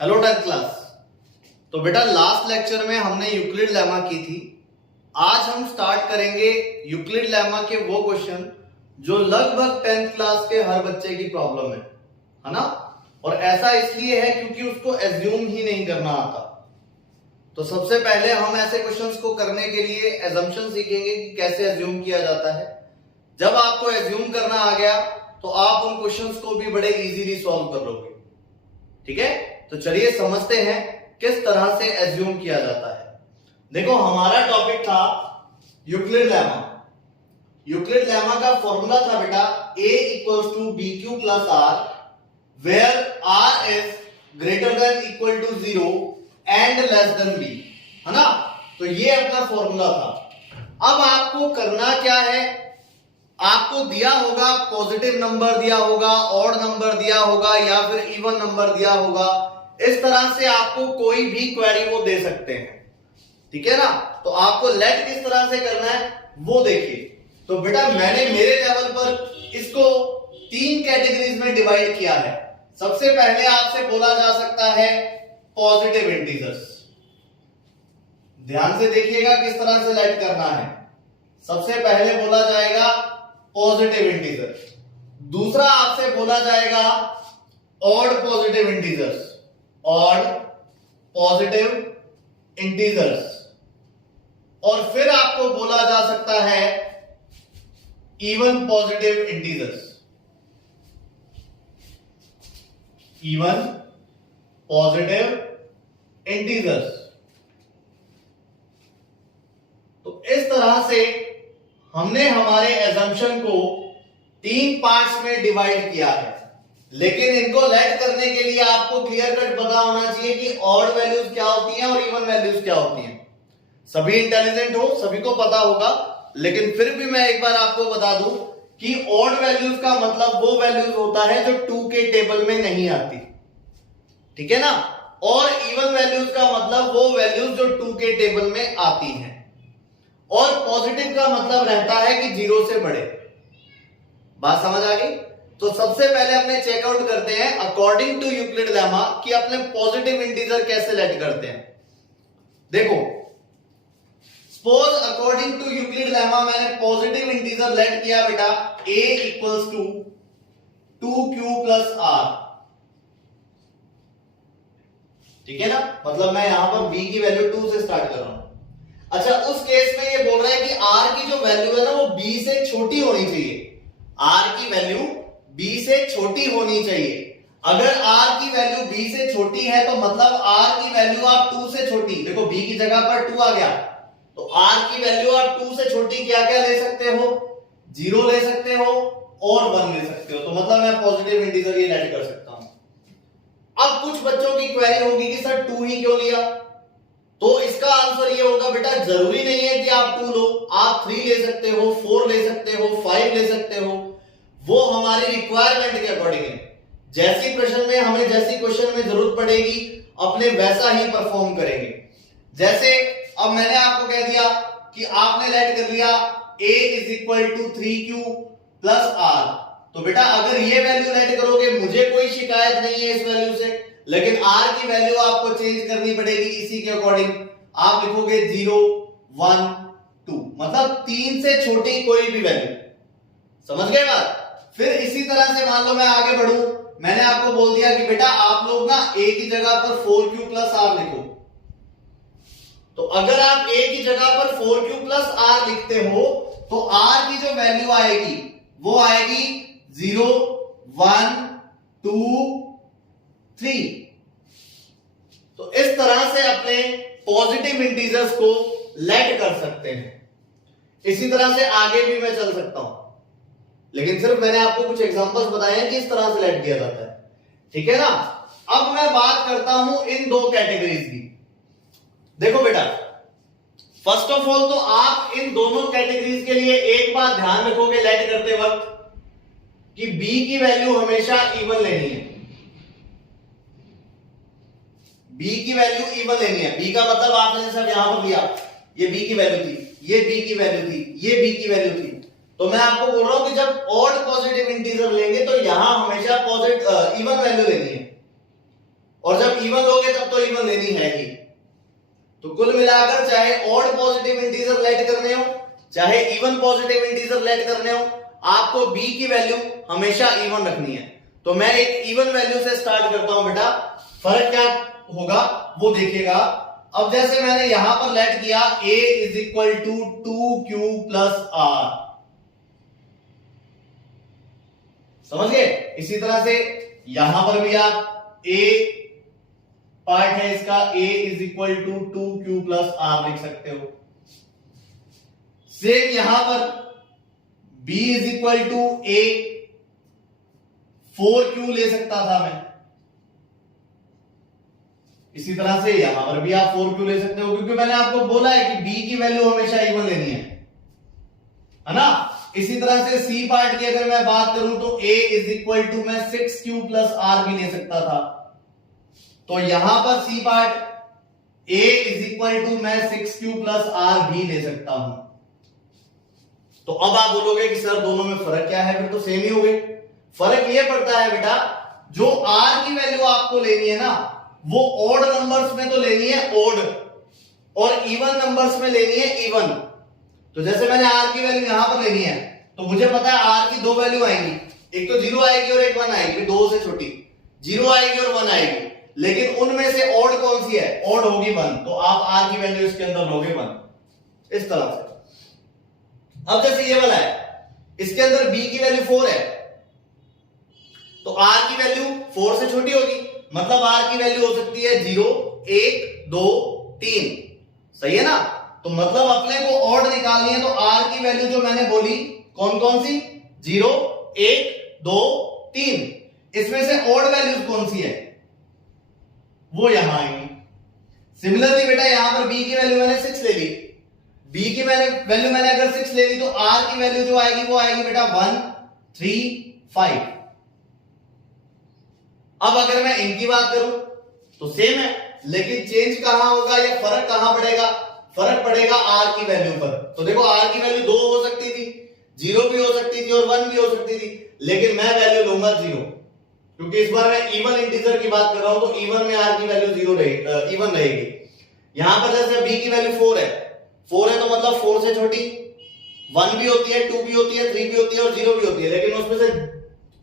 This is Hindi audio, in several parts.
Hello 10th class. तो बेटा लास्ट लेक्चर में हमने यूक्लिड लेमा की थी। आज हम स्टार्ट करेंगे यूक्लिड लेमा के वो क्वेश्चन जो लगभग 10th क्लास के हर बच्चे की प्रॉब्लम है ना। और ऐसा इसलिए है क्योंकि उसको एज्यूम ही नहीं करना आता। तो सबसे पहले हम ऐसे क्वेश्चंस को करने के लिए एजम्पशन सीखेंगे कि कैसे एज्यूम किया जाता है। जब आपको एज्यूम करना आ गया तो आप उन क्वेश्चंस को भी बड़े इजीली सॉल्व कर लोगे। ठीक है, तो चलिए समझते हैं किस तरह से एज्यूम किया जाता है। देखो हमारा टॉपिक था यूक्लिड लेमा। यूक्लिड लेमा का फॉर्मूला था बेटा a equals to b q plus r where r is greater than equal to 0 and less than b, है ना। तो ये अपना फॉर्मूला था। अब आपको करना क्या है, आपको दिया होगा पॉजिटिव नंबर दिया होगा, ऑड नंबर दिया होगा या फिर इवन नंबर दिया होगा। इस तरह से आपको कोई भी क्वेरी वो दे सकते हैं, ठीक है ना। तो आपको लेट किस तरह से करना है वो देखिए। तो बेटा मैंने मेरे लेवल पर इसको 3 कैटेगरीज में डिवाइड किया है। सबसे पहले आपसे बोला जा सकता है पॉजिटिव इंटीजर्स। ध्यान से देखिएगा किस तरह से लेट करना है। सबसे पहले बोला जाएगा पॉजिटिव इंटीजर। दूसरा आपसे बोला जाएगा odd positive integers, odd positive integers. और फिर आपको बोला जा सकता है even positive integers, even positive integers. तो इस तरह से हमने हमारे एजम्पशन को 3 पार्ट्स में डिवाइड किया है। लेकिन इनको लेट करने के लिए आपको क्लियर कट पता होना चाहिए कि ऑड वैल्यूज क्या होती हैं और इवन वैल्यूज क्या होती हैं। सभी इंटेलिजेंट हो, सभी को पता होगा, लेकिन फिर भी मैं एक बार आपको बता दूं कि ऑड वैल्यूज का मतलब वो वैल्यूज होता है जो 2 के टेबल में नहीं आती, ठीक है ना। और इवन वैल्यूज का मतलब वो वैल्यूज जो 2 के टेबल में आती हैं। और पॉजिटिव का मतलब रहता है कि 0 से बड़े। बात समझ आ गई। तो सबसे पहले अपने चेकआउट करते हैं अकॉर्डिंग टू यूक्लिड लेमा कि अपने पॉजिटिव इंटीजर कैसे लेट करते हैं। देखो suppose according to Euclid lemma मैंने पॉजिटिव इंटीजर लेट किया बेटा a equals to 2q plus r, ठीक है ना। मतलब मैं यहां पर b की वैल्यू 2 से स्टार्ट कर रहा हूं। अच्छा उस केस में ये बोल रहा है कि r की जो वैल्यू है ना वो b से छोटी होनी चाहिए। r की वैल्यू b से छोटी होनी चाहिए। अगर r की वैल्यू b से छोटी है तो मतलब r की वैल्यू आप 2 से छोटी, देखो b की जगह पर 2 आ गया, तो r की वैल्यू आप 2 से छोटी क्या क्या ले सकते हो, 0 ले सकते हो और 1 ले सकते हो। तो मतलब मैं पॉजिटिव इंटीजर ये लेट कर सकता हूं। अब कुछ बच्चों की क्वेरी होगी कि सर 2 ही क्यों लिया। तो इसका आंसर ये होगा बेटा जरूरी नहीं है कि आप 2 लो, आप 3 ले सकते हो, 4 ले सकते हो, 5 ले सकते हो। वो हमारी रिक्वायरमेंट के अकॉर्डिंग है। जैसी प्रश्न में हमें जैसी क्वेश्चन में जरूरत पड़ेगी अपने वैसा ही परफॉर्म करेंगे। जैसे अब मैंने आपको कह दिया कि आपने लेट कर लिया a is equal to 3q plus r। तो बेटा अगर ये वैल्यू लेट करोगे मुझे कोई शिकायत नहीं है इस वैल्यू से, लेकिन r की वैल्यू आपको चेंज करनी पड़ेगी इसी के अकॉर्डिंग। आप लिखोगे 0 1 2, मतलब 3 से छोटी कोई भी वैल्यू। समझ गए बात। फिर इसी तरह से मान लो मैं आगे बढ़ूं, मैंने आपको बोल दिया कि बेटा आप लोग ना a की जगह पर 4q प्लस r लिखो। तो अगर आप a की जगह पर 4q प्लस r लिखते हो तो r की जो वैल्यू आएगी वो आएगी 0 1 2 3। तो इस तरह से अपने पॉजिटिव इंटीजर्स को लेट कर सकते हैं। इसी तरह से आगे भी मैं चल सकता हूं, लेकिन सिर्फ मैंने आपको कुछ एग्जांपल्स बताए हैं कि इस तरह से लेट किया जाता है, ठीक है ना। अब मैं बात करता हूं इन 2 कैटेगरीज की। देखो बेटा फर्स्ट ऑफ ऑल तो आप इन दोनों कैटेगरीज के लिए एक बात ध्यान रखोगे लेट करते वक्त कि b की वैल्यू हमेशा इवन लेनी है। b की वैल्यू इवन लेनी है। b का मतलब आपने सब यहां पर लिया, ये b की वैल्यू थी, ये b की वैल्यू थी, ये b की वैल्यू थी। तो मैं आपको बोल रहा हूं कि जब ऑड पॉजिटिव इंटीजर लेंगे तो यहां हमेशा इवन वैल्यू लेनी है। और जब इवन लोगे तब तो इवन लेनी है ही। तो कुल मिलाकर चाहे ऑड पॉजिटिव इंटीजर लेट करने हो चाहे इवन पॉजिटिव इंटीजर लेट करने हो, आपको b की वैल्यू हमेशा इवन रखनी है। तो मैं एक इवन वैल्यू से स्टार्ट करता हूं बेटा, फर्क क्या होगा वो देखिएगा। अब जैसे मैंने यहां पर लेट किया a is equal to 2q plus r, समझ गए। इसी तरह से यहां पर भी आप a पार्ट है इसका, a is equal to 2q plus r लिख सकते हो। सेम यहां पर b is equal to a 4q ले सकता था मैं। इसी तरह से यहां पर भी आप 4q ले सकते हो, क्योंकि मैंने आपको बोला है कि b की वैल्यू हमेशा इवन लेनी है ना। इसी तरह से c पार्ट की अगर मैं बात करूं तो a इज इक्वल टू मैं 6q प्लस r भी ले सकता था। तो यहां पर c part a is equal to मैं 6q प्लस r भी ले सकता हूं। तो अब आप बोलोगे कि सर दोनों में फर्क क्या है, फिर तो सेम ही हो गए। फर्क ये पड़ता है बेटा, जो r की वैल्यू आपको लेनी है ना वो ऑड नंबर्स में तो लेनी है ऑड, और इवन नंबर्स में लेनी है इवन। तो जैसे मैंने r की वैल्यू यहां पर लेनी है तो मुझे पता है r की दो वैल्यू आएंगी, एक तो 0 आएगी और एक 1 आएगी, दो से छोटी 0 आएगी और 1 आएगी, लेकिन उनमें से ऑड कौन सी है, ऑड होगी 1। तो आप r की वैल्यू इसके अंदर लोगे 1 इस तरह से। अब जैसे ये वाला है, इसके अंदर b की वैल्यू 4 है, तो r की वैल्यू 4 से छोटी होगी, मतलब r की वैल्यू हो सकती है 0 1 2 3, सही है ना। तो मतलब अपने को ऑड निकालनी है, तो r की वैल्यू जो मैंने बोली कौन कौन सी, 0 1 2 3, इसमें से ऑड वैल्यूज कौन सी है वो यहां आएंगी। सिमिलरली बेटा यहां पर b की वैल्यू मैंने 6 ले ली, b की वैल्यू मैंने अगर 6 ले ली तो r की वैल्यू जो आएगी वो आएगी बेटा 1 3 5। अब अगर मैं इनकी बात करूं तो सेम है, लेकिन चेंज कहां होगा या फर्क कहां पड़ेगा, फर्क पड़ेगा r की वैल्यू पर। तो देखो r की वैल्यू 2 हो सकती थी, 0 भी हो सकती थी और 1 भी हो सकती थी, लेकिन मैं वैल्यू लूंगा 0, क्योंकि इस बार मैं इवन इंटीजर की बात कर रहा हूं तो इवन में r की वैल्यू 0 रहेगी, इवन रहेगी। यहां पर जैसे b की वैल्यू 4 है, 4 है तो मतलब 4 से छोटी 1 भी होती है, 2 भी होती है, 3 भी होती है और 0 भी होती है, लेकिन उसमें से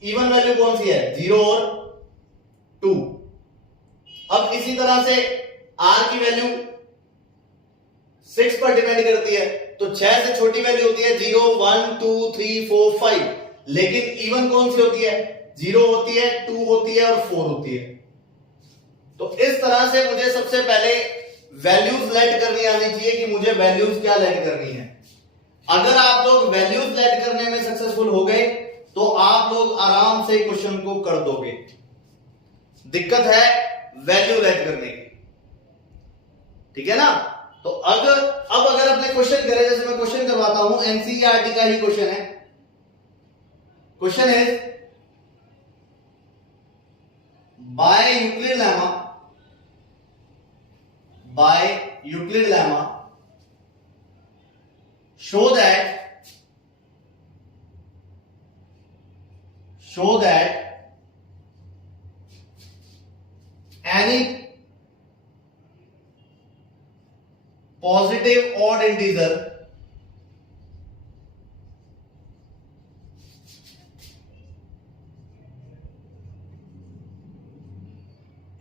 इवन वैल्यू कौन सी है, 0 और 2। अब इसी तरह से r की वैल्यू 6 पर डिपेंड करती है, तो 6 से छोटी वैल्यू होती है 0 1 2 3 4 5, लेकिन इवन कौन सी होती है, 0 होती है 2 होती है और 4 होती है। तो इस तरह से मुझे सबसे पहले वैल्यूज लेट करनी आनी चाहिए कि मुझे वैल्यूज क्या लेट करनी है। अगर आप लोग वैल्यूज लेट करने में सक्सेसफुल हो गए तो आप लोग आराम से क्वेश्चन को कर दोगे। दिक्कत है वैल्यू लेट करने की, ठीक है ना। तो अब अगर अपने क्वेश्चन करें, जैसे मैं क्वेश्चन करवाता हूं, एनसीईआरटी का ही क्वेश्चन है। Question is by Euclid lemma show that any positive odd integer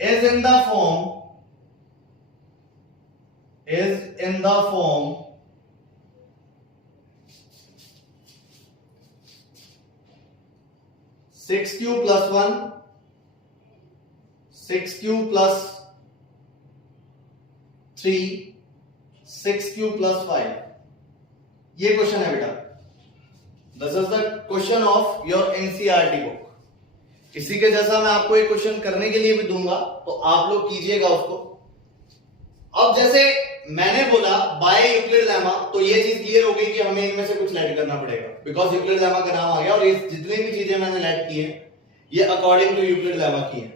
is in the form 6q plus 1 6q plus 3 6q plus 5। ये क्वेश्चन है बेटा, this is the question of your NCERT book. इसी के जैसा मैं आपको एक क्वेश्चन करने के लिए भी दूंगा, तो आप लोग कीजिएगा उसको। अब जैसे मैंने बोला बाय यूक्लिड लेमा, तो ये चीज क्लियर हो गई कि हमें इनमें से कुछ लेट करना पड़ेगा, बिकॉज यूक्लिड लेमा का नाम आ गया, और ये जितनी भी चीजें मैंने लेट की है ये अकॉर्डिंग टू यूक्लिड लेमा की है।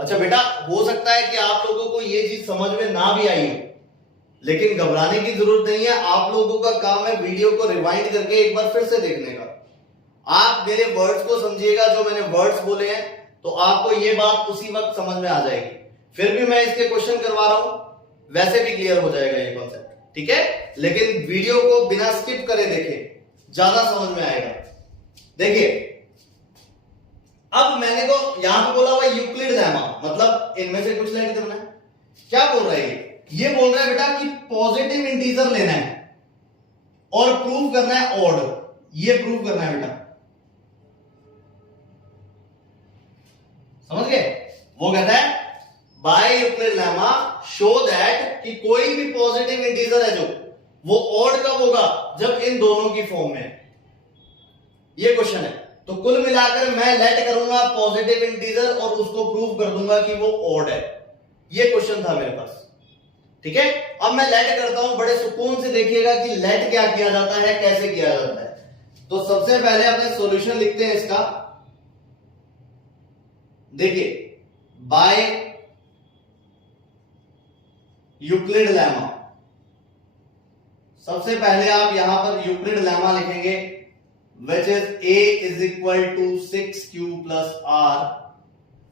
अच्छा बेटा, हो सकता है कि आप लोगों को ये चीज समझ में ना भी आई हो, लेकिन घबराने की जरूरत नहीं है। आप लोगों का काम है वीडियो को रिवाइंड करके एक बार फिर से देखने का। आप मेरे वर्ड्स को समझिएगा, जो मैंने वर्ड्स बोले हैं, तो आपको ये बात उसी वक्त समझ में आ जाएगी। फिर भी मैं इसके क्वेश्चन करवा रहा हूं, वैसे भी क्लियर हो जाएगा ये कॉन्सेप्ट, ठीक है। लेकिन वीडियो को बिना स्किप करे देखें, ज्यादा समझ में आएगा। देखिए, अब मैंने तो यहां पे बोला हुआ यूक्लिड लेमा, मतलब इनमें से कुछ लेट करना है। क्या बोल रहा है ये बोल रहा है बेटा कि पॉजिटिव इंटीजर लेना है और प्रूव करना है ऑड, ये प्रूव करना है बेटा, समझ गए। वो कहता है by Euclid lemma show that कि कोई भी पॉजिटिव इंटीजर है जो, वो ऑड कब होगा, जब इन दोनों की फॉर्म में। ये क्वेश्चन है। तो कुल मिलाकर मैं लेट करूंगा पॉजिटिव इंटीजर और उसको प्रूव कर दूंगा कि वो ऑड है। ये क्वेश्चन था मेरे पास, ठीक है। अब मैं लेट करता हूं, बड़े सुकून से देखिएगा कि लेट क्या किया जाता है, कैसे किया जाता है। तो सबसे पहले अपने सॉल्यूशन लिखते हैं इसका। देखिए, बाय यूक्लिड लेमा, सबसे पहले आप यहां पर यूक्लिड लेमा लिखेंगे, which is a is equal to 6q plus r,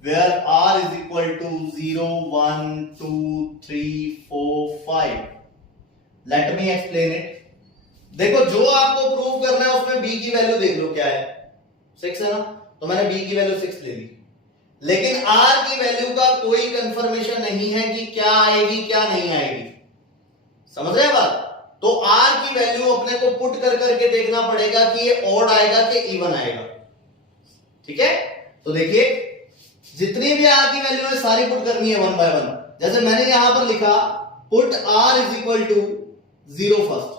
where r is equal to 0 1 2 3 4 5. Let me explain it. देखो, जो आपको प्रूव करना है उसमें b की वैल्यू देख लो क्या है, 6 है ना, तो मैंने b की वैल्यू 6 ले ली। लेकिन r की वैल्यू का कोई कंफर्मेशन नहीं है कि क्या आएगी क्या नहीं आएगी, समझ रहे हैं बात। तो r की वैल्यू अपने को पुट कर करके देखना पड़ेगा कि ये ऑड आएगा कि इवन आएगा, ठीक है। तो देखिए, जितनी भी r की वैल्यू है सारी पुट करनी है 1 बाय 1। जैसे मैंने यहां पर लिखा put r is equal to 0 first,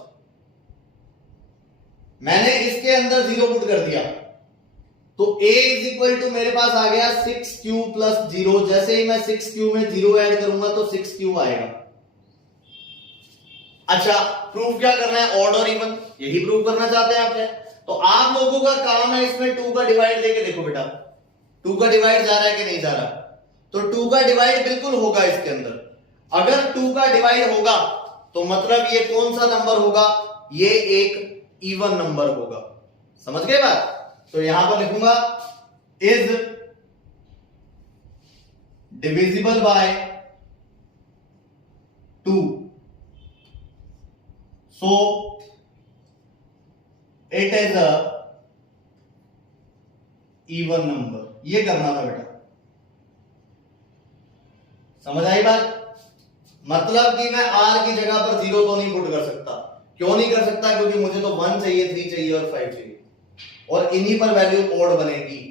मैंने इसके अंदर 0 पुट कर दिया, तो a इज इक्वल टू मेरे पास आ गया 6q प्लस 0। जैसे ही मैं 6q में 0 ऐड करूंगा तो 6q आएगा। अच्छा, प्रूफ क्या करना है, ऑड और इवन, यही प्रूव करना चाहते हैं आपने। तो आप लोगों का काम है इसमें 2 का डिवाइड लेके देखो बेटा, 2 का डिवाइड जा रहा है कि नहीं जा रहा। तो 2 का डिवाइड बिल्कुल होगा इसके अंदर। अगर 2 का डिवाइड होगा तो मतलब ये कौन सा नंबर होगा, ये एक इवन नंबर होगा, समझ गए बात। तो यहां पर लिखूंगा is divisible by 2, so it is a even number। ये करना था बेटा, समझ आई बात। मतलब कि मैं r की जगह पर 0 तो नहीं पुट कर सकता। क्यों नहीं कर सकता, क्योंकि मुझे तो 1 चाहिए, 3 चाहिए और 5 चाहिए, और इन्हीं पर वैल्यू ऑड बनेगी,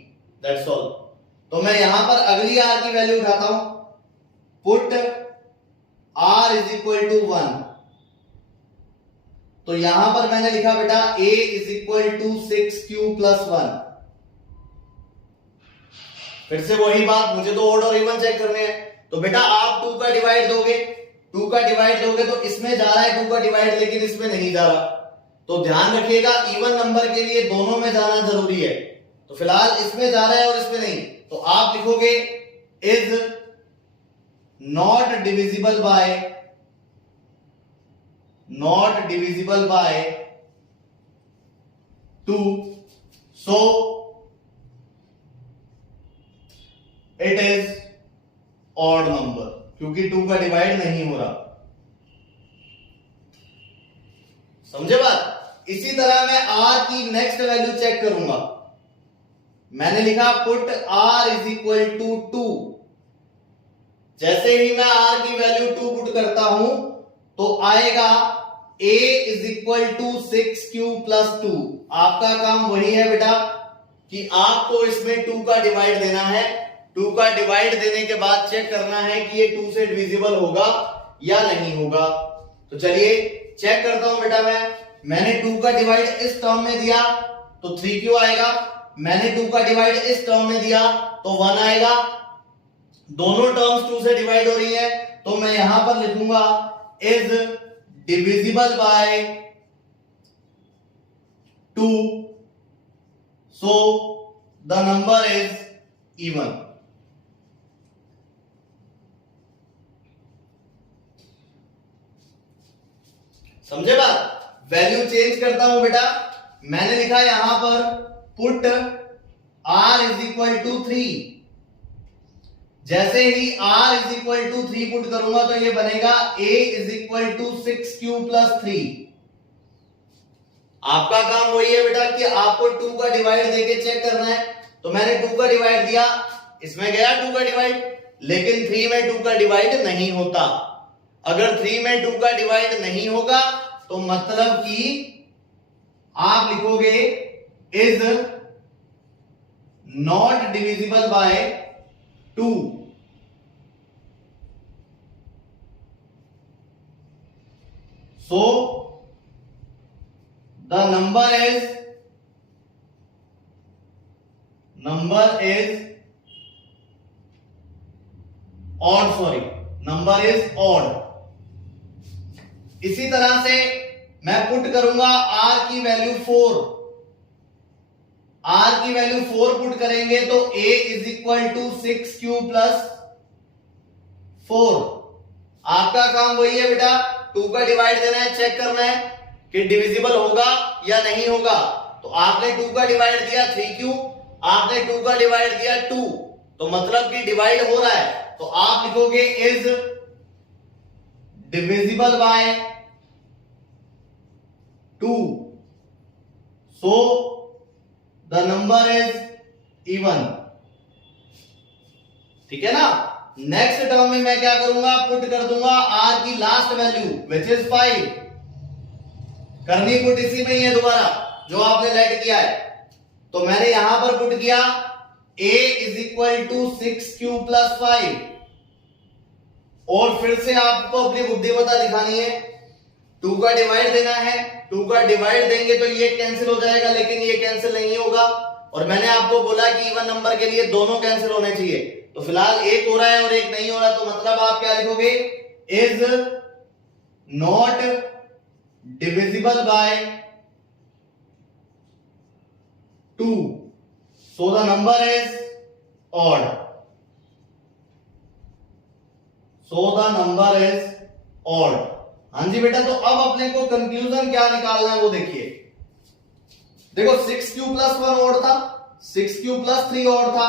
दैट्स ऑल। तो मैं यहां पर अगली r की वैल्यू उठाता हूं, put r is equal to 1। तो यहां पर मैंने लिखा बेटा a is equal to 6q plus 1। फिर से वही बात, मुझे तो ऑड और इवन चेक करने हैं। तो बेटा आप 2 का डिवाइड दोगे, 2 का डिवाइड दोगे तो इसमें जा रहा है 2 का डिवाइड, लेकिन इसमें नहीं जा रहा। तो ध्यान रखिएगा, इवन नंबर के लिए दोनों में जाना जरूरी है। तो फिलहाल इसमें जा रहा है और इसमें नहीं, तो आप लिखोगे is not divisible by, not divisible by 2, so it is odd number, क्योंकि 2 का डिवाइड नहीं हो रहा, समझे बात। इसी तरह मैं r की नेक्स्ट वैल्यू चेक करूंगा। मैंने लिखा put r is equal to 2। जैसे ही मैं r की वैल्यू 2 पुट करता हूं तो आएगा a is equal to 6q plus 2। आपका काम वही है बेटा कि आपको इसमें 2 का डिवाइड देना है। 2 का डिवाइड देने के बाद चेक करना है कि ये 2 से डिविजिबल होगा या नहीं होगा। तो चलिए चेक करता हूं बेटा। मैंने 2 का डिवाइड इस टर्म में दिया तो 3q आएगा। मैंने 2 का डिवाइड इस टर्म में दिया तो 1 आएगा। दोनों टर्म्स 2 से डिवाइड हो रही है, तो मैं यहां पर लिखूंगा is divisible by 2, so the number is even। समझे बात। वैल्यू चेंज करता हूं बेटा। मैंने लिखा यहां पर put r is equal to 3। जैसे ही r is equal to 3 put करूंगा तो ये बनेगा a is equal to 6q plus 3। आपका काम वही है बेटा कि आपको 2 का डिवाइड देके चेक करना है। तो मैंने 2 का डिवाइड दिया, इसमें गया 2 का डिवाइड, लेकिन 3 में 2 का डिवाइड नहीं होता। अगर 3 में 2 का डिवाइड नहीं होगा तो मतलब कि आप लिखोगे is not divisible by 2। So the number is odd, sorry, number is odd। इसी तरह से मैं पुट करूंगा r की वैल्यू 4। r की वैल्यू 4 पुट करेंगे तो a is equal to 6q plus 4। आपका काम वही है बेटा, 2 का डिवाइड देना है, चेक करना है कि डिविजिबल होगा या नहीं होगा। तो आपने 2 का डिवाइड दिया 3q, आपने 2 का डिवाइड दिया 2, तो मतलब कि डिवाइड हो रहा है। तो आप लिखोगे is divisible by 2, so the number is even. ठीक है ना। नेक्स्ट टर्म में मैं क्या करूंगा, पुट कर दूंगा r की लास्ट वैल्यू विच इज 5। करनी पुट इसी में ही है दोबारा जो आपने लेट किया है। तो मैंने यहां पर पुट किया a is equal to 6q plus 5। और फिर से आपको अपनी बुद्धिमत्ता दिखानी है, 2 का डिवाइड देना है। 2 का डिवाइड देंगे तो ये कैंसिल हो जाएगा, लेकिन ये कैंसिल नहीं होगा। और मैंने आपको बोला कि इवन नंबर के लिए दोनों कैंसिल होने चाहिए। तो फिलहाल एक हो रहा है और एक नहीं हो रहा, तो मतलब आप क्या लिखोगे, is not divisible by 2, so the number is odd. So the number is odd. हाँ जी बेटा, तो अब अपने को कंक्लूजन क्या निकालना है वो देखिए। देखो 6q प्लस 1 ऑड था, 6q प्लस 3 ऑड था,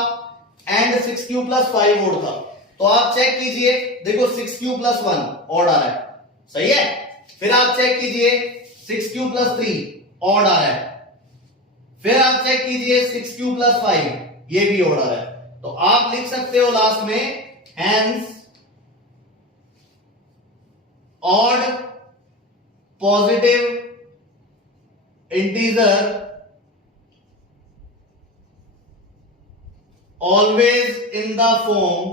एंड 6q प्लस 5 ऑड था। तो आप चेक कीजिए, देखो 6q प्लस 1 ऑड आ रहा है, सही है। फिर आप चेक कीजिए 6q प्लस 3 ऑड आ रहा है। फिर आप चेक कीजिए 6q प्लस 5, ये भी ऑड आ रहा है। तो आप लिख सकते हो लास्ट में hence odd positive integer always in the form,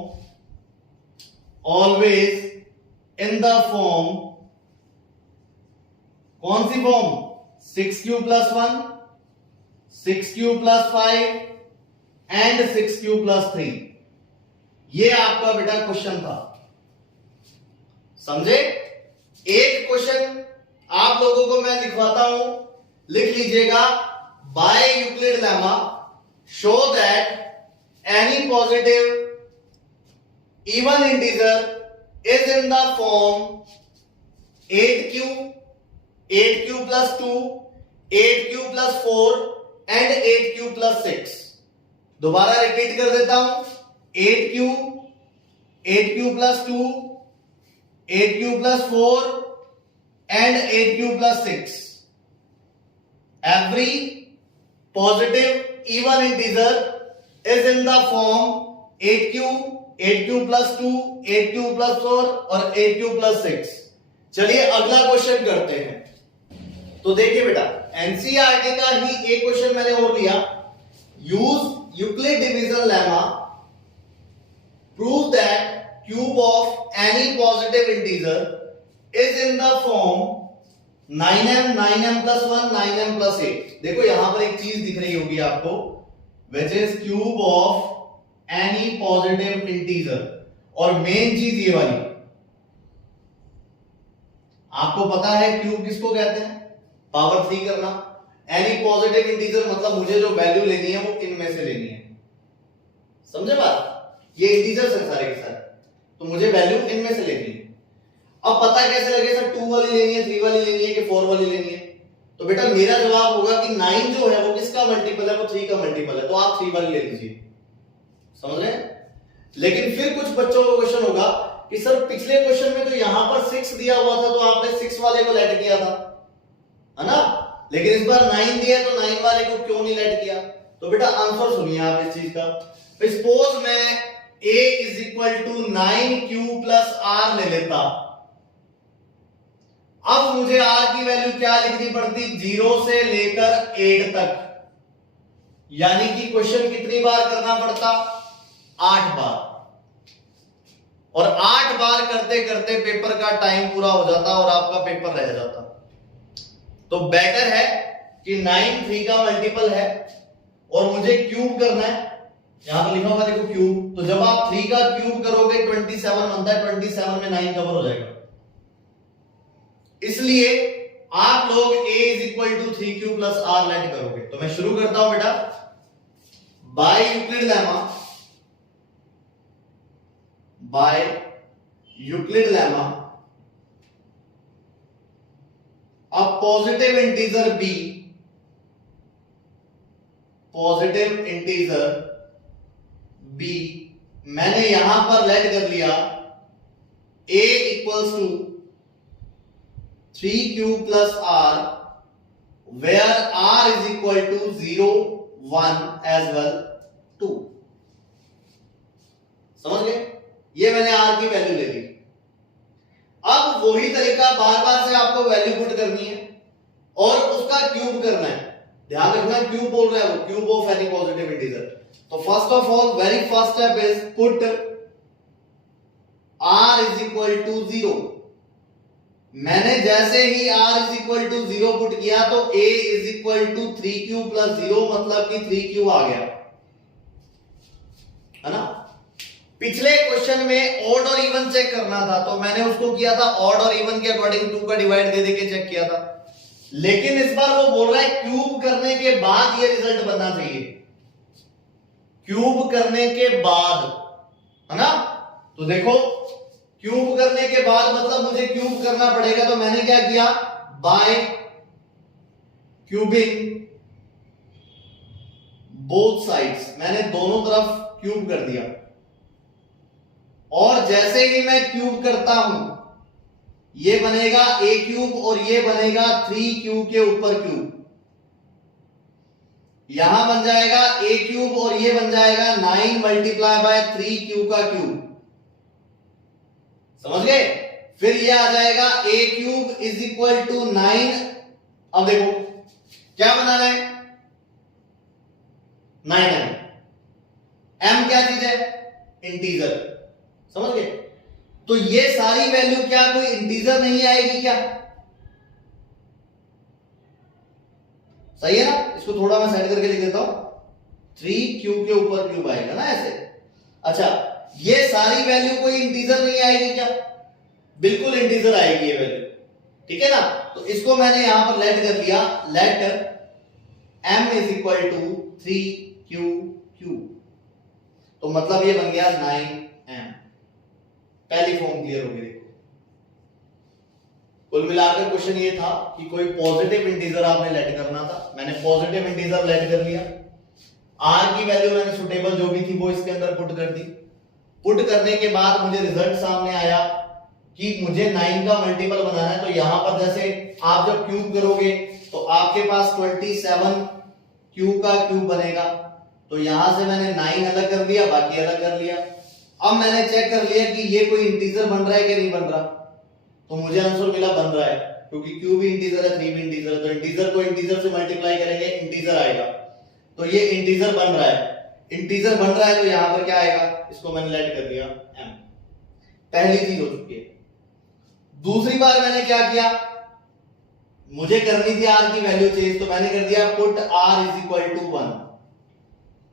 कौन सी form, 6q plus 1, 6q plus 5 and 6q plus 3। ये आपका बेटा क्वेश्चन था, समझे। एक क्वेश्चन आप लोगों को मैं लिखवाता हूं, लिख लीजिएगा। By Euclid lemma show that any positive even integer is in the form 8q, 8q plus 2, 8q plus 4 and 8q plus 6। दोबारा रिपीट कर देता हूं, 8q, 8q plus 2, 8q plus 4 and 8q plus 6। Every positive even integer is in the form 8q, 8q plus 2, 8q plus 4 और 8q plus 6। चलिए अगला क्वेश्चन करते हैं। तो देखिए बेटा, एनसीईआरटी का ही एक क्वेश्चन मैंने और लिया। Use Euclid division lemma, prove that cube of any positive integer is in the form 9m, 9m plus 1, 9m plus 8। देखो यहां पर एक चीज दिख रही होगी आपको, which is cube of any positive integer। और मेन चीज ये वाली, आपको पता है क्यूब किसको कहते हैं, पावर 3 करना। एनी पॉजिटिव इंटीजर मतलब मुझे जो वैल्यू लेनी है वो इनमें से लेनी है, समझे बात। ये इंटीजर्स है सारे के सारे, तो मुझे वैल्यू इनमें से लेनी है। अब पता कैसे लगे सर 2 वाली लेनी है, 3 वाली लेनी है कि 4 वाली लेनी है। तो बेटा मेरा जवाब होगा कि 9 जो है वो किसका मल्टीपल है, वो 3 का मल्टीपल है। तो आप 3 वाली ले लीजिए, समझ रहे हैं। लेकिन फिर कुछ बच्चों को क्वेश्चन होगा कि सर पिछले क्वेश्चन में तो यहां पर 6 दिया हुआ था, तो आपने 6 वाले को लेट किया था, है ना, लेकिन इस बार 9 दिया तो 9 वाले को क्यों नहीं लेट किया? तो बेटा आंसर सुनिए आप इस चीज का। सपोज मैं a is equal to 9q plus r ले लेता, अब मुझे r की वैल्यू क्या लिखनी पड़ती? 0 से लेकर 8 तक, यानी कि क्वेश्चन कितनी बार करना पड़ता? 8 बार, और 8 बार करते करते पेपर का टाइम पूरा हो जाता और आपका पेपर रह जाता। तो बेटर है कि 9 3 का मल्टीपल है और मुझे क्यूब करना है, यहां पर लिखा होगा देखो क्यूब, तो जब आप 3 का क्यूब करोगे 27 बनता है, 27 में 9 कवर हो जाएगा। इसलिए आप लोग a is equal to 3q plus r let करोगे। तो मैं शुरू करता हूं बेटा, by Euclid lemma a positive integer b मैंने यहां पर लेट कर लिया a equals to 3q plus r where r is equal to 0 1 as well 2। समझ गए? ये मैंने r की वैल्यू ले ली। अब वही तरीका बार बार से आपको वैल्यू पुट करनी है और उसका क्यूब करना है। ध्यान रखना क्यूब बोल रहा है वो, cube of any positive integer. तो first of all very first step is put r is equal to 0। मैंने जैसे ही r is equal to 0 put किया तो a is equal to 3q plus 0, मतलब कि 3q आ गया, है ना। पिछले क्वेश्चन में ऑड और इवन चेक करना था, तो मैंने उसको किया था ऑड और इवन के अकॉर्डिंग 2 का डिवाइड दे के चेक किया था। लेकिन इस बार वो बोल रहा है क्यूब करने के बाद ये रिजल्ट बनना चाहिए, क्यूब करने के बाद, है ना। तो देखो क्यूब करने के बाद मतलब मुझे क्यूब करना पड़ेगा, तो मैंने क्या किया, बाय क्यूबिंग बोथ साइड्स, मैंने दोनों तरफ क्यूब कर दिया। और जैसे ही मैं क्यूब करता हूं ये बनेगा a क्यूब और ये बनेगा 3q के ऊपर क्यूब, यहां बन जाएगा a क्यूब और ये बन जाएगा 9 मल्टीप्लाई बाय 3q का क्यूब। समझ गए? फिर ये आ जाएगा a cube is equal to 9। अब देखो क्या बनाना है, 9 m क्या चीज है, इंटीजर। समझ गए? तो ये सारी वैल्यू क्या कोई इंटीजर नहीं आएगी क्या? सही है ना। इसको थोड़ा मैं सेट करके लिख देता हूं, 3q के ऊपर क्यूब आएगा ना ऐसे। अच्छा, ये सारी वैल्यू कोई इंटीजर नहीं आएगी क्या? बिल्कुल इंटीजर आएगी ये वैल्यू, ठीक है ना। तो इसको मैंने यहां पर लेट कर लिया, let m is equal to 3q, तो मतलब ये बन गया 9m। पहली फॉर्म क्लियर होगी। देखो कुल मिलाकर क्वेश्चन ये था कि कोई पॉजिटिव इंटीजर आपने लेट करना था, मैंने पॉजिटिव इंटीजर लेट कर लिया, r की वैल्यू मैंने सुटेबल जो भी थी वो इसके अंदर पुट कर दी। पुट करने के बाद मुझे रिजल्ट सामने आया कि मुझे 9 का मल्टीपल बनाना है। तो यहां पर जैसे आप जब क्यूब करोगे तो आपके पास 27 q का क्यूब बनेगा, तो यहां से मैंने 9 अलग कर दिया, बाकी अलग कर लिया। अब मैंने चेक कर लिया कि ये कोई इंटीजर बन रहा है कि नहीं बन रहा, तो मुझे आंसर मिला बन रहा है, क्योंकि q भी इंटीजर है, 3 भी इंटीजर है, तो इंटीजर को इंटीजर से मल्टीप्लाई करेंगे इंटीजर आएगा। तो ये इंटीजर बन रहा है, इंटीजर बन रहा है, तो यहां पर क्या आएगा, इसको मैंने लेट कर दिया m। पहली चीज हो चुकी है। दूसरी बार मैंने क्या किया, मुझे करनी थी r की वैल्यू चेंज, तो मैंने कर दिया put r is equal to 1।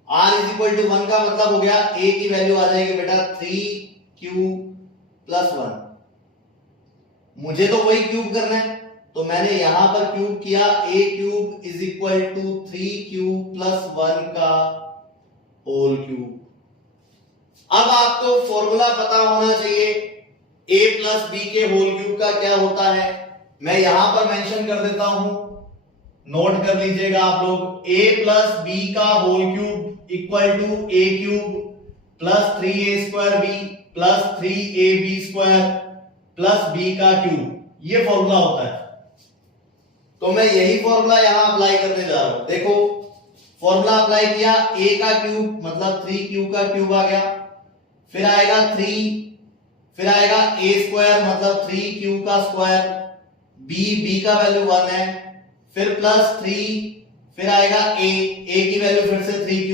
r is equal to 1 का मतलब हो गया a की वैल्यू आ जाएगी बेटा 3q प्लस 1। मुझे तो वही क्यूब करना है, तो मैंने यहां पर क्यूब किया, a cube is equal to 3q plus 1 का होल क्यूब। अब आपको फॉर्मूला पता होना चाहिए a प्लस b के होल क्यूब का क्या होता है। मैं यहां पर मेंशन कर देता हूं, नोट कर लीजिएगा आप लोग, a प्लस b का whole cube equal to a cube plus 3a² b plus 3ab² plus b का क्यूब, ये फॉर्मूला होता है। तो मैं यही फॉर्मूला यहां अप्लाई करने जा रहा हूं। देखो फॉर्मूला अप्लाई किया, a का क्यूब मतलब 3q का क्यूब आ गया, फिर आएगा 3, फिर आएगा a² मतलब 3q का स्क्वायर, b का वैल्यू 1 है, फिर प्लस 3, फिर आएगा a की वैल्यू फिर से 3q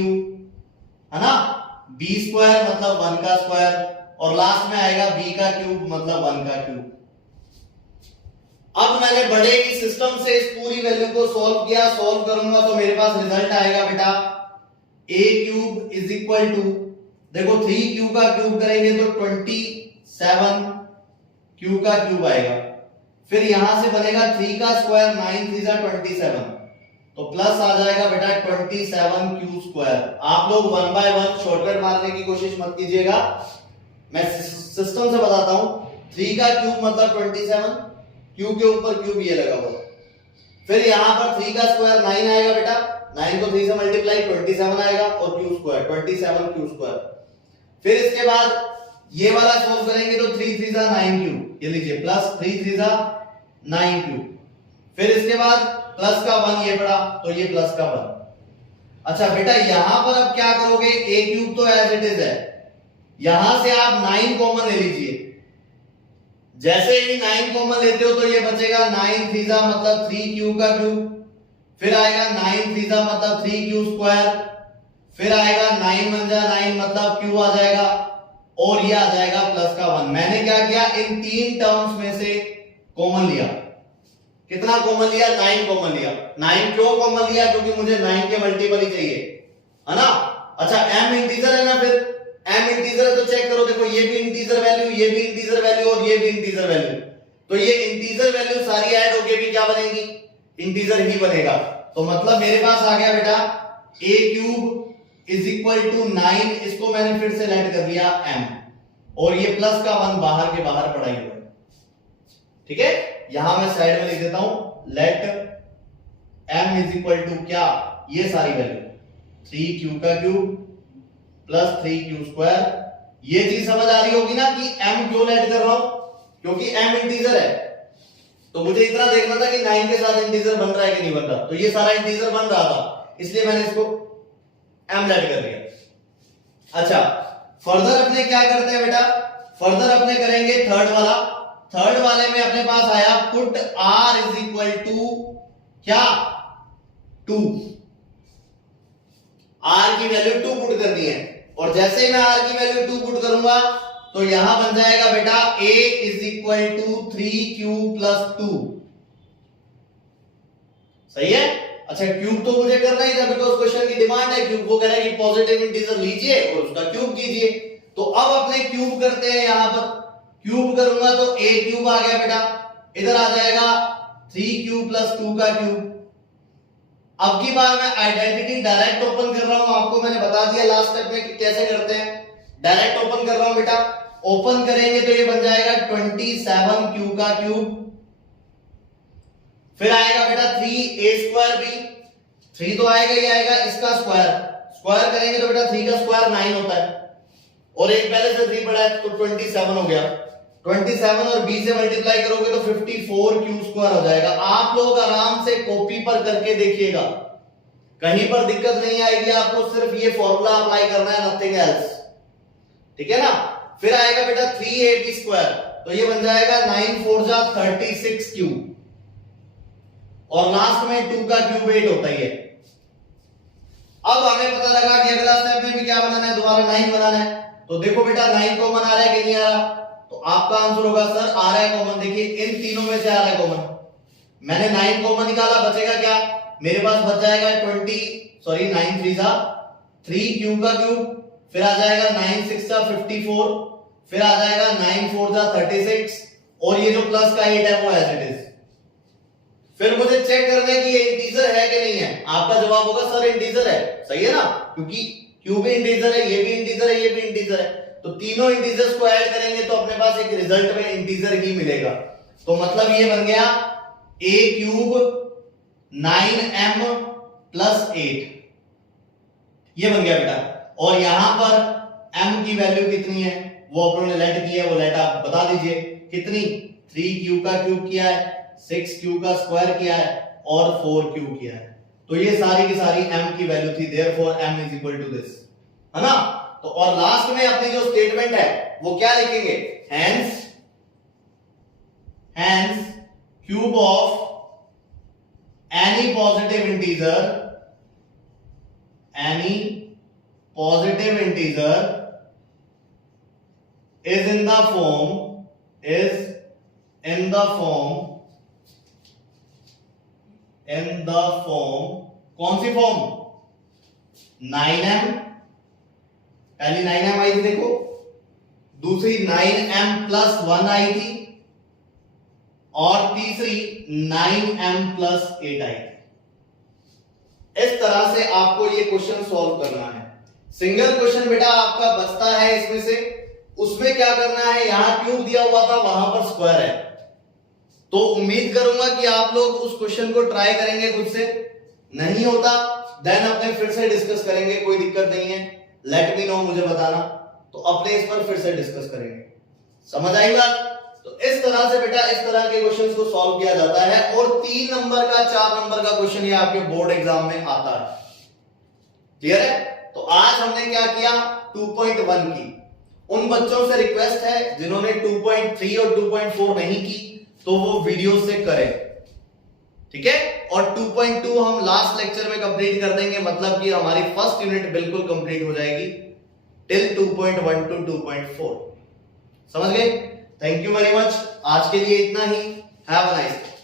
है ना, b² मतलब 1 का स्क्वायर, और लास्ट में आएगा b का क्यूब मतलब 1 का क्यूब। अब मैंने बड़े की सिस्टम से इस पूरी वैल्यू को सॉल्व किया, सॉल्व करूंगा तो मेरे पास रिजल्ट आएगा बेटा a³ इज इक्वल टू, देखो 3q का क्यूब करेंगे तो 27q का क्यूब आएगा, फिर यहां से बनेगा 3 का स्क्वायर 9 3 जा 27, तो प्लस आ जाएगा बेटा 27q²। आप लोग 1 बाय 1 शॉर्टकट मारने की कोशिश मत कीजिएगा, मैं सिस्टम से बताता हूं। 3 का क्यूब मतलब 27, क्यू के ऊपर क्यूब ये लगा हुआ, फिर यहां पर 3 का स्क्वायर 9 आएगा बेटा, 9 को 3 से मल्टीप्लाई 27 आएगा, और क्यू स्क्वायर 27q²। फिर इसके बाद ये वाला सॉल्व करेंगे तो 3 3 जा 9q, ये लीजिए प्लस 3 3 जा 9q, फिर इसके बाद प्लस का 1 ये पड़ा तो ये प्लस का 1। अच्छा बेटा यहां पर अब क्या करोगे, a³ तो एज इट इज है, यहां से आप 9 कॉमन ले लीजिए, जैसे ही 9 कॉमन लेते हो तो ये बचेगा 9 3 जा मतलब 3q का क्यूब, फिर आएगा 9 3 जा मतलब 3q², फिर आएगा 9 1 जा 9 मतलब q आ जाएगा, और ये आ जाएगा प्लस का 1। मैंने क्या किया, इन तीन टर्म्स में से कॉमन लिया, कितना कॉमन लिया, 9 कॉमन लिया। 9 क्यों कॉमन लिया, क्योंकि मुझे 9 के मल्टीपल ही चाहिए है ना। अच्छा m इंटीजर है ना, फिर m इंटीजर है तो चेक करो, देखो ये भी इंटीजर वैल्यू, ये भी इंटीजर वैल्यू, और ये भी इंटीजर वैल्यू, तो ये इंटीजर वैल्यू सारी ऐड होके भी क्या बनेगी, इंटीजर ही बनेगा। तो मतलब मेरे पास आ गया बेटा a³ इज इक्वल टू 9, इसको मैंने फिर से लेट कर दिया m, और ये प्लस का 1 बाहर के बाहर पड़ा ही हुआ है, ठीक है। यहां मैं साइड में लिख देता हूं, let m is equal to क्या, ये सारी वैल्यू 3q का क्यूब प्लस 3q²। ये चीज समझ आ रही होगी ना कि m क्यों लेट कर रहा हूं, क्योंकि m इंटीजर है, तो मुझे इतना देखना था कि 9 के साथ इंटीजर बन रहा है कि नहीं बन रहा, तो ये सारा इंटीजर बन रहा था, इसलिए मैंने इसको m लेट कर दिया। अच्छा फर्दर अपने क्या करते हैं बेटा, फर्दर अपने करेंगे थर्ड वाला। थर्ड वाले में अपने पास आया put r is equal to क्या, 2, r की वैल्यू 2 पुट करनी है, और जैसे ही मैं r की वैल्यू 2 पुट करूंगा तो यहां बन जाएगा बेटा a is equal to 3q plus 2, सही है। अच्छा क्यूब तो मुझे करना ही था, बिकॉज क्वेश्चन की डिमांड है क्यूब, वो कह रहा है कि पॉजिटिव इंटीजर लीजिए और उसका क्यूब कीजिए, तो अब अपने क्यूब करते हैं। यहां पर क्यूब करूंगा तो a³ आ गया बेटा, इधर आ जाएगा 3q प्लस 2 का क्यूब। अब की बार मैं आइडेंटिटी डायरेक्ट ओपन कर रहा हूं, आपको मैंने बता दिया लास्ट स्टेप में कि कैसे करते हैं, डायरेक्ट ओपन कर रहा हूं बेटा। ओपन करेंगे तो ये बन जाएगा 27q का क्यूब, फिर आएगा बेटा 3a² भी, 3 तो आएगा ही आएगा, इसका स्क्वायर, स्क्वायर करेंगे तो बेटा 3 का स्क्वायर 9 होता है, और एक पहले से 3 बड़ा है तो 27 हो गया, 27 और b से मल्टीप्लाई करोगे तो 54q² हो जाएगा। आप लोग आराम से कॉपी पर करके देखिएगा, कहीं पर दिक्कत नहीं आएगी, आपको सिर्फ ये फॉर्मूला अप्लाई करना है, नथिंग एल्स, ठीक है ना। फिर आएगा बेटा 3ab², तो ये बन जाएगा 9 4 जा 36q, और लास्ट में 2 का क्यूब 8 होता ही है। अब हमें पता लगा कि अगला स्टेप में भी क्या बनाना है, दोबारा 9 बनाना है। तो देखो बेटा 9 कॉमन आ रहा है कि नहीं आ रहा, तो आपका आंसर होगा सर आ रहा है कॉमन। देखिए इन तीनों में से आ रहा है कॉमन, मैंने 9 कॉमन निकाला, बचेगा क्या, मेरे पास बच जाएगा 9 3 जा 3q का क्यूब, फिर आ जाएगा 9 6 जा 54, फिर आ जाएगा 9 4 जा 36, और ये जो प्लस का 8 है वो एज इट इज। फिर मुझे चेक करना है कि ये इंटीजर है कि नहीं है, आपका जवाब होगा सर इंटीजर है, सही है ना, क्योंकि क्यू भी इंटीजर है, ये भी इंटीजर है, ये भी इंटीजर है, तो तीनों इंटीजर्स को ऐड करेंगे तो अपने पास एक रिजल्ट में इंटीजर ही मिलेगा। तो मतलब ये बन गया a³ 9m प्लस 8, ये बन गया बेटा, और यहां पर m की वैल्यू कितनी है वो अपनों ने लेट की है, वो लेट आप बता दीजिए कितनी, 3q का क्यूब किया है, 6q का स्क्वायर किया है और 4q किया है। तो ये सारी की सारी m की वैल्यू थी, therefore m is equal to this, है ना। तो और लास्ट में अपनी जो स्टेटमेंट है वो क्या लिखेंगे, hence cube of any positive integer is in the form कौन सी फॉर्म, 9m, पहली 9m आई थी देखो, दूसरी 9m प्लस 1 आई थी और तीसरी 9m प्लस 8 आई थी। इस तरह से आपको ये क्वेश्चन सॉल्व करना है। सिंगल क्वेश्चन बेटा आपका बचता है इसमें से, उसमें क्या करना है, यहां क्यूब दिया हुआ था वहां पर स्क्वायर है, तो उम्मीद करूंगा कि आप लोग उस क्वेश्चन को ट्राई करेंगे खुद से, नहीं होता देन अपने फिर से डिस्कस करेंगे, कोई दिक्कत नहीं है, लेट मी नो, मुझे बताना, तो अपने इस पर फिर से डिस्कस करेंगे। समझ आई बात। तो इस तरह से बेटा इस तरह के क्वेश्चंस को सॉल्व किया जाता है और 3 नंबर का 4 नंबर का क्वेश्चन ये आपके बोर्ड एग्जाम में आता है। क्लियर है। तो आज हमने क्या किया, 2.1 की। उन बच्चों से रिक्वेस्ट है जिन्होंने 2.3 और 2.4 नहीं की तो वो वीडियो से करें, ठीक है। और 2.2 हम लास्ट लेक्चर में कंप्लीट कर देंगे, मतलब कि हमारी फर्स्ट यूनिट बिल्कुल कंप्लीट हो जाएगी टिल 2.1 टू 2.4। समझ गए। थैंक यू वेरी मच, आज के लिए इतना ही। Have a nice day.